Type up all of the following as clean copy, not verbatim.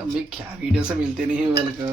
अभी क्या वीडियो से मिलते नहीं है वाल का।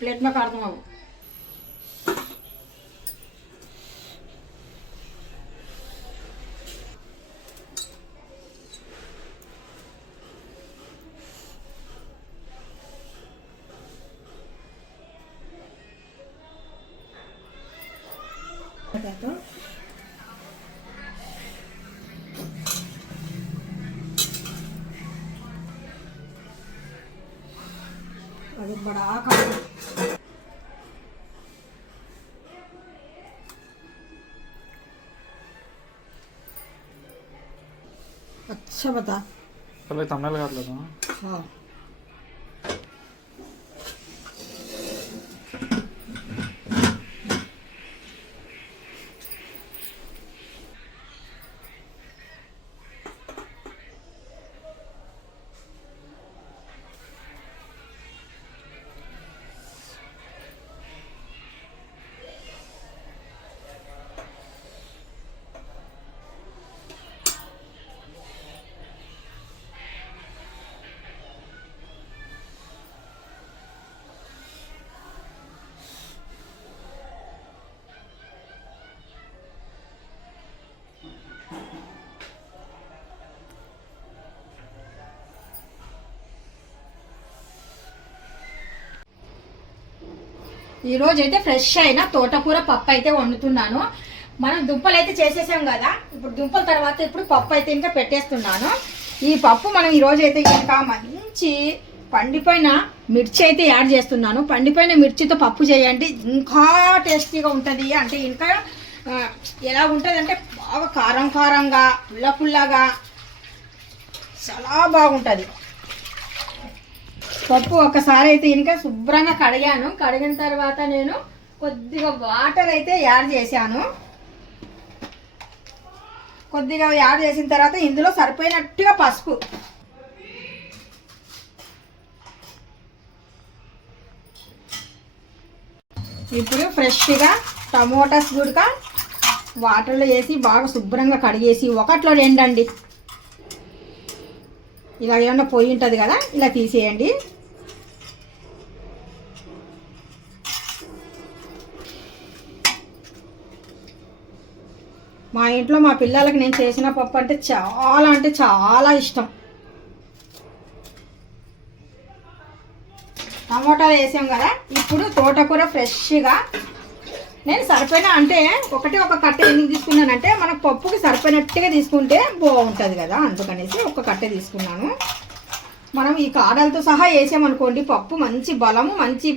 प्लेट में काट दूंगा वो। तो अभी बड़ा काट अच्छा बता। चलो थंबनेल काट लेता हूं। हाँ ఈ రోజు అయితే ఫ్రెష్ అయిన తోటకూర పప్పు అయితే వండుతున్నాను. మనం దుంపలు అయితే చేసేసాం కదా, ఇప్పుడు దుంపల తర్వాత ఇప్పుడు పప్పు అయితే ఇంకా పెట్టేస్తున్నాను. ఈ పప్పు మనం ఈ రోజు అయితే ఇంకా మంచి పండిపోయిన మిర్చి అయితే యాడ్ చేస్తున్నాను. పండిపోయిన మిర్చితో పప్పు చేయండి ఇంకా టేస్టీగా ఉంటుంది. అంటే ఇంకా ఎలా ఉంటుంది అంటే బాగా కారం కారంగా పుల్ల పుల్లగా చాలా బాగుంటుంది పప్పు. ఒకసారి అయితే ఇంకా శుభ్రంగా కడిగాను. కడిగిన తర్వాత నేను కొద్దిగా వాటర్ అయితే యాడ్ చేశాను. కొద్దిగా యాడ్ చేసిన తర్వాత ఇందులో సరిపోయినట్టుగా పసుపు, ఇప్పుడు ఫ్రెష్గా టమోటాస్ కూడా వాటర్లో వేసి బాగా శుభ్రంగా కడిగేసి ఒకట్లో రెండండి ఇలా ఏమన్నా పొయ్యి ఉంటుంది కదా ఇలా తీసేయండి. మా ఇంట్లో మా పిల్లలకి నేను చేసిన పప్పు అంటే చాలా ఇష్టం. టమోటాలు వేసాం కదా, ఇప్పుడు తోటకూర ఫ్రెష్గా నేను సరిపోయిన అంటే ఒక కట్ట ఎందుకు తీసుకున్నానంటే మనకు పప్పుకి సరిపోయినట్టుగా తీసుకుంటే బాగుంటుంది కదా, అందుకనేసి ఒక కట్ట తీసుకున్నాను. మనం ఈ కాడలతో సహా వేసామనుకోండి పప్పు మంచి బలము మంచి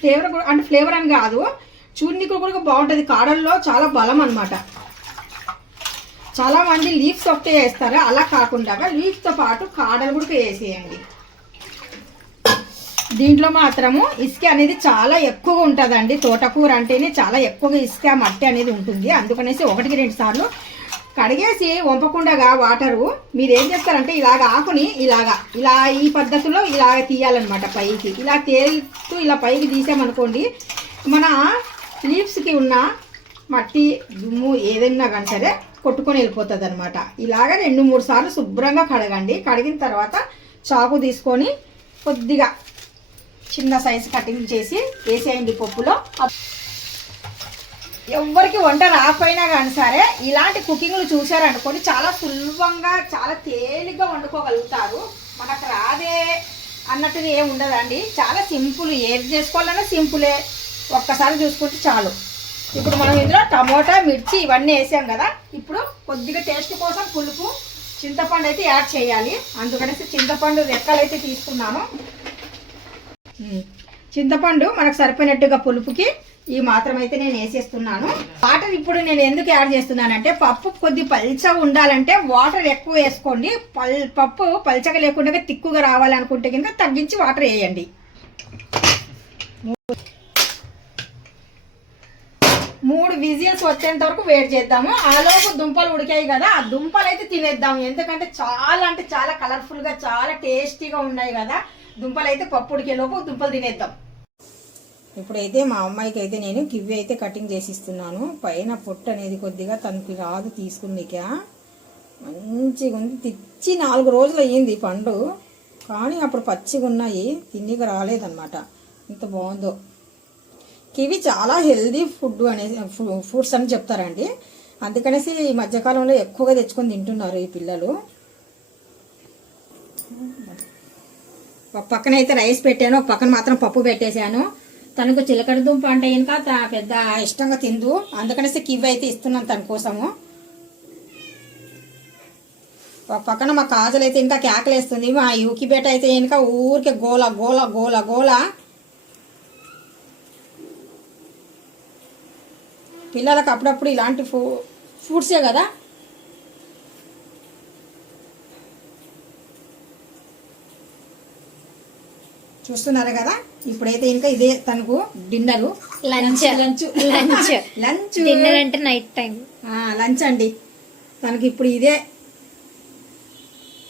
ఫ్లేవర్, అంటే ఫ్లేవర్ అని కాదు చూడనీకి కూడా బాగుంటుంది. కాడల్లో చాలా బలం అనమాట. చాలామంది లీవ్స్ ఒకటే వేస్తారు, అలా కాకుండా లీవ్స్తో పాటు కాడలు కూడా వేసేయండి. దీంట్లో మాత్రము ఇసుక అనేది చాలా ఎక్కువగా ఉంటుందండి. తోటకూర అంటేనే చాలా ఎక్కువగా ఇసుక మట్టి అనేది ఉంటుంది. అందుకనేసి 1-2 సార్లు కడిగేసి వంపకుండగా వాటరు మీరు ఏం చేస్తారంటే ఇలాగ ఆకుని ఇలా ఈ పద్ధతిలో ఇలాగ తీయాలన్నమాట. పైకి ఇలా తేలుతూ ఇలా పైకి తీసామనుకోండి మన లీవ్స్కి ఉన్న మట్టి దుమ్ము ఏదైనా కానీ సరే కొట్టుకొని వెళ్ళిపోతుంది అనమాట. ఇలాగ 2-3 సార్లు శుభ్రంగా కడగండి. కడిగిన తర్వాత చాకు తీసుకొని కొద్దిగా చిన్న సైజు కటింగ్ చేసి వేసేయండి పప్పులో. ఎవరికి వంట రాకపోయినా కానీ సరే ఇలాంటి కుకింగ్లు చూసారనుకోండి చాలా సులభంగా చాలా తేలిగ్గా వండుకోగలుగుతారు. మనకు రాదే అన్నట్టుగా ఏమి ఉండదండి. చాలా సింపుల్, ఏది చేసుకోవాలన్నా సింపులే, ఒక్కసారి చూసుకుంటే చాలు. ఇప్పుడు మనం ఇందులో టమోటా, మిర్చి ఇవన్నీ వేసాం కదా. ఇప్పుడు కొద్దిగా టేస్ట్ కోసం పులుపు చింతపండు అయితే యాడ్ చేయాలి. అందుకనేసి చింతపండు రెక్కలు అయితే తీసుకున్నాను. చింతపండు మనకు సరిపోయినట్టుగా పులుపుకి ఈ మాత్రం అయితే నేను వేసేస్తున్నాను. వాటర్ ఇప్పుడు నేను ఎందుకు యాడ్ చేస్తున్నానంటే, పప్పు కొద్ది పల్చగా ఉండాలంటే వాటర్ ఎక్కువ వేసుకోండి. పప్పు పల్చగా లేకుండా తిక్కుగా రావాలనుకుంటే కనుక తగ్గించి వాటర్ వేయండి. 3 విజిల్స్ వచ్చేంత వరకు వేడి చేద్దాము. ఆలోపు దుంపలు ఉడికాయి కదా, ఆ దుంపలు అయితే తినేద్దాము. ఎందుకంటే చాలా అంటే చాలా కలర్ఫుల్గా, చాలా టేస్టీగా ఉన్నాయి కదా దుంపలు. అయితే పప్పు ఉడికేలోపు దుంపలు తినేద్దాం. ఇప్పుడైతే మా అమ్మాయికి అయితే నేను కివ్వి అయితే కటింగ్ చేసిస్తున్నాను. పైన పొట్టు అనేది కొద్దిగా తనకి రాదు తీసుకునిక. మంచిగా ఉంది. తెచ్చి 4 రోజులు అయ్యింది పండు, కానీ అప్పుడు పచ్చిగా ఉన్నాయి, తిన్నిక రాలేదన్నమాట. ఎంత బాగుందో. కివి చాలా హెల్దీ ఫుడ్ అనేసి ఫ్రూట్స్ అని చెప్తారండి. అందుకనేసి ఈ మధ్యకాలంలో ఎక్కువగా తెచ్చుకొని తింటున్నారు ఈ పిల్లలు. ఒక పక్కన అయితే రైస్ పెట్టాను, ఒక పక్కన మాత్రం పప్పు పెట్టేశాను. తనకు చిలకడ దుంప అంటే ఇంకా పెద్ద ఇష్టంగా తిందు, అందుకనేసి కివి అయితే ఇస్తున్నాను తన కోసము. ఒక పక్కన మా కాజలు అయితే ఇంకా కేకలేస్తుంది. మా యూకి బేట అయితే ఇంకా ఊరికే గోల గోల గోల గోల. పిల్లలకు అప్పుడప్పుడు ఇలాంటి ఫ్రూట్సే కదా. చూస్తున్నారు కదా. ఇప్పుడైతే ఇంకా ఇదే తనకు డిన్నర్, లంచ్ లంచ్ డిన్నర్ అంటే నైట్ టైం లంచ్ అండి. తనకి ఇప్పుడు ఇదే